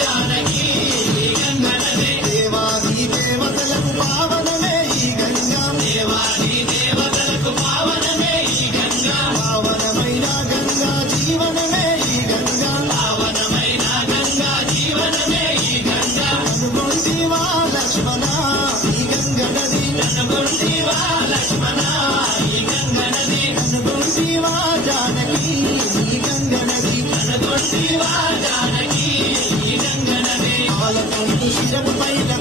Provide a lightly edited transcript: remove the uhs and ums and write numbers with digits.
జానకి ఈ గంగా నది దేవాది దేవతలకు పావనమే ఈ గంగా దేవాది దేవతలకు పావనమే ఈ గంగా పావనమైన గంగా జీవనమే ఈ గంగా పావనమైన గంగా జీవనమే ఈ గంగా అనుగొంటివా లక్ష్మణ ఈ గంగా నది అనుగొంటివా లక్ష్మణ ఈ గంగా నది అనుగొంటివా జానకి ఈ గంగా నది అనుగొంటివా జానకి ఈ గంగా నది పాలకొంటు శిరపు పైన